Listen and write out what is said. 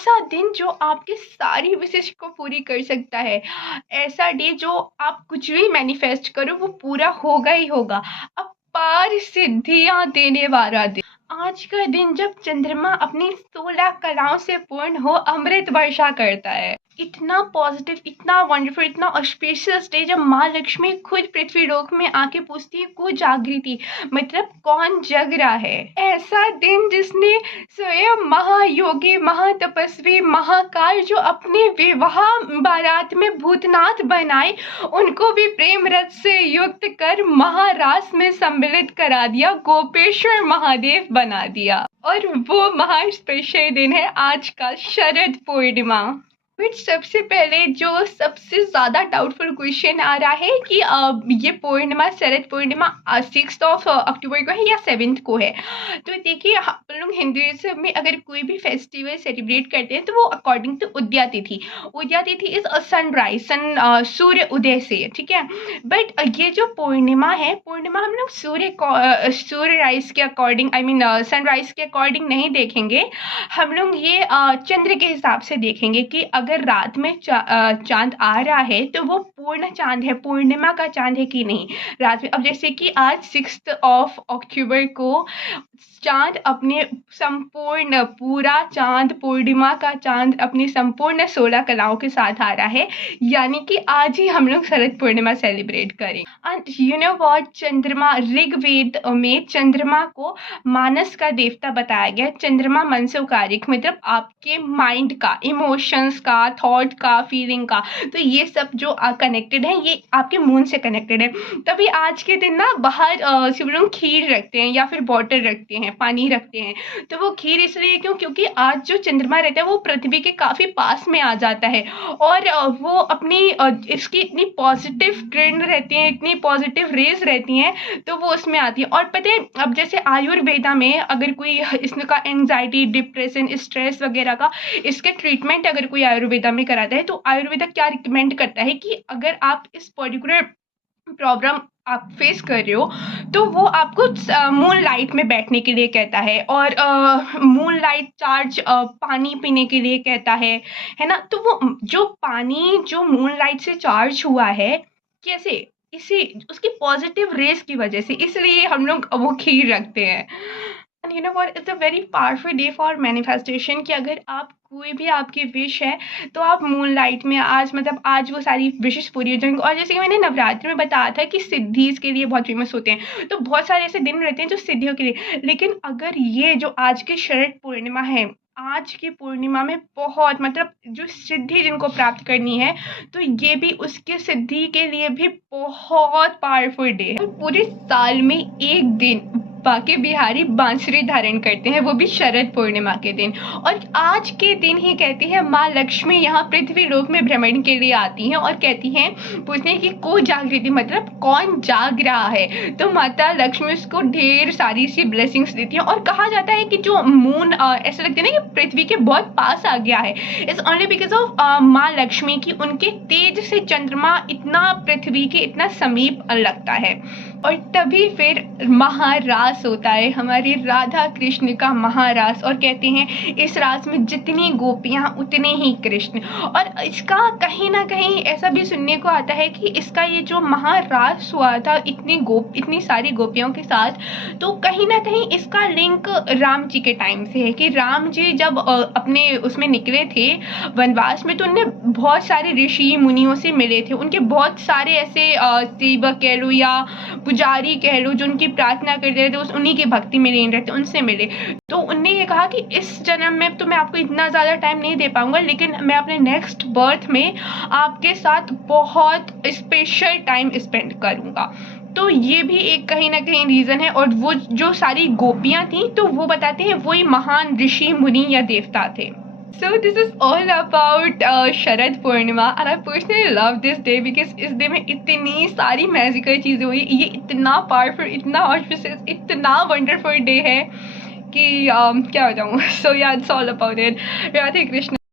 ऐसा दिन जो आपकी सारी विशेष को पूरी कर सकता है। ऐसा डे जो आप कुछ भी मैनिफेस्ट करो वो पूरा होगा ही होगा। अपार सिद्धियां देने वाला दिन। आज का दिन जब चंद्रमा अपनी 16 कलाओं से पूर्ण हो अमृत वर्षा करता है। इतना पॉजिटिव, इतना वंडरफुल, इतना ऑस्पिशियस डे जब माँ लक्ष्मी खुद पृथ्वी लोक में आके पूछती है को जागृति, मतलब कौन जग रहा है। ऐसा दिन जिसने स्वयं महायोगी, महातपस्वी, महाकाल जो अपने विवाह बारात में भूतनाथ बनाए उनको भी प्रेम रस से युक्त कर महारास में सम्मिलित करा दिया, गोपेश्वर महादेव बना दिया। और वो महा स्पेशल दिन है आज का शरद पूर्णिमा। फिर सबसे पहले जो सबसे ज्यादा डाउटफुल क्वेश्चन आ रहा है कि ये पूर्णिमा, शरद पूर्णिमा 6 अक्टूबर को है या 7 को है। तो देखिए, हम लोग हिंदुइज्म में अगर कोई भी फेस्टिवल सेलिब्रेट करते हैं तो वो अकॉर्डिंग टू उदया तिथि। उदया तिथि इज सनराइज, सूर्य उदय से, ठीक है। बट ये जो पूर्णिमा है, पूर्णिमा हम लोग सूर्य राइज के अकॉर्डिंग, आई मीन सनराइज के अकॉर्डिंग नहीं देखेंगे। हम लोग ये चंद्र के हिसाब से देखेंगे कि अगर रात में चांद आ रहा है तो वो पूर्ण चांद है, पूर्णिमा का चांद है कि नहीं रात में। अब जैसे कि आज 6 अक्टूबर को चांद अपने संपूर्ण, पूरा चांद, पूर्णिमा का चांद अपनी संपूर्ण 16 कलाओं के साथ आ रहा है, यानी कि आज ही हम लोग शरद पूर्णिमा सेलिब्रेट करें। एंड यू नो व्हाट, चंद्रमा, ऋग्वेद में चंद्रमा को मानस का देवता बताया गया। चंद्रमा मनसोकारिक, मतलब आपके माइंड का, इमोशंस का, थॉट का, फीलिंग का। तो ये सब जो कनेक्टेड है ये आपके मून से कनेक्टेड है। तभी आज के दिन ना बाहर सब लोग खीर रखते हैं या फिर वाटर रखते हैं, पानी रखते हैं। तो वो खीर इसलिए क्यों, क्योंकि आज जो चंद्रमा रहता है वो पृथ्वी के काफी पास में आ जाता है और वो अपनी इसकी इतनी पॉजिटिव किरण रहती है, इतनी पॉजिटिव रेज रहती हैं, तो वो उसमें आती है। और पता है, अब जैसे आयुर्वेदा में अगर कोई इसका एंजाइटी, डिप्रेशन, स्ट्रेस वगैरह का इसके ट्रीटमेंट अगर कोई आयुर्वेदा में कराता है तो आयुर्वेदा क्या रिकमेंड करता है कि अगर आप इस पर्टिकुलर प्रॉब्लम आप फेस कर रहे हो तो वो आपको मून लाइट में बैठने के लिए कहता है और मून लाइट चार्ज पानी पीने के लिए कहता है ना। तो वो जो पानी जो मून लाइट से चार्ज हुआ है, कैसे, इसी उसकी पॉजिटिव रेस की वजह से, इसलिए हम लोग वो खीर रखते हैं। And you know what, it's a very powerful day for manifestation कि अगर आप कोई भी आपकी विश है तो आप मून लाइट में आज, मतलब आज वो सारी विशेष पूरी हो जाएंगी। और जैसे कि मैंने नवरात्रि में बताया था कि सिद्धि के लिए बहुत फेमस होते हैं, तो बहुत सारे ऐसे दिन रहते हैं जो सिद्धियों के लिए। लेकिन अगर ये जो आज की शरद पूर्णिमा है, आज की पूर्णिमा में बहुत, मतलब जो सिद्धि जिनको प्राप्त करनी है तो ये भी उसके सिद्धि के लिए भी बहुत पावरफुल डे है। पूरे साल में एक दिन बाके बिहारी बांसुरी धारण करते हैं, वो भी शरद पूर्णिमा के दिन। और आज के दिन ही कहती है माँ लक्ष्मी यहाँ पृथ्वी लोक में भ्रमण के लिए आती हैं और कहती हैं, पूछते हैं कि को जागृति, मतलब कौन जाग रहा है। तो माता लक्ष्मी उसको ढेर सारी सी ब्लेसिंग्स देती हैं। और कहा जाता है कि जो मून ऐसा लगता है ना कि पृथ्वी के बहुत पास आ गया है, इट्स ओनली बिकॉज ऑफ माँ लक्ष्मी की, उनके तेज से चंद्रमा इतना पृथ्वी के इतना समीप लगता है। और तभी फिर महारास होता है, हमारी राधा कृष्ण का महारास। और कहते हैं इस रास में जितनी गोपियां उतने ही कृष्ण। और इसका कहीं ना कहीं ऐसा भी सुनने को आता है कि इसका ये जो महारास हुआ था इतनी सारी गोपियों के साथ, तो कहीं ना कहीं इसका लिंक राम जी के टाइम से है कि राम जी जब अपने उसमें निकले थे वनवास में, तो उनने बहुत सारे ऋषि मुनियों से मिले थे। उनके बहुत सारे ऐसे सेवक कह लो या पुजारी कह लो जो उनकी प्रार्थना करते रहते, उस उन्हीं की भक्ति में लीन रहते, उनसे मिले। तो उनने ये कहा कि इस जन्म में तो मैं आपको इतना ज़्यादा टाइम नहीं दे पाऊंगा, लेकिन मैं अपने नेक्स्ट बर्थ में आपके साथ बहुत स्पेशल टाइम स्पेंड करूंगा। तो ये भी एक कहीं ना कहीं रीज़न है। और वो जो सारी गोपियाँ थी तो वो बताते हैं वही महान ऋषि मुनि या देवता थे। So this is all about Sharad Purnima and I personally love this day because इस डे में इतनी सारी मैजिकल चीज़ें हुई। ये इतना पावरफुल, इतना ऑस्पिशियस, इतना वंडरफुल डे है कि क्या बताऊँ। So yeah, it's all about it. Radhe Krishna.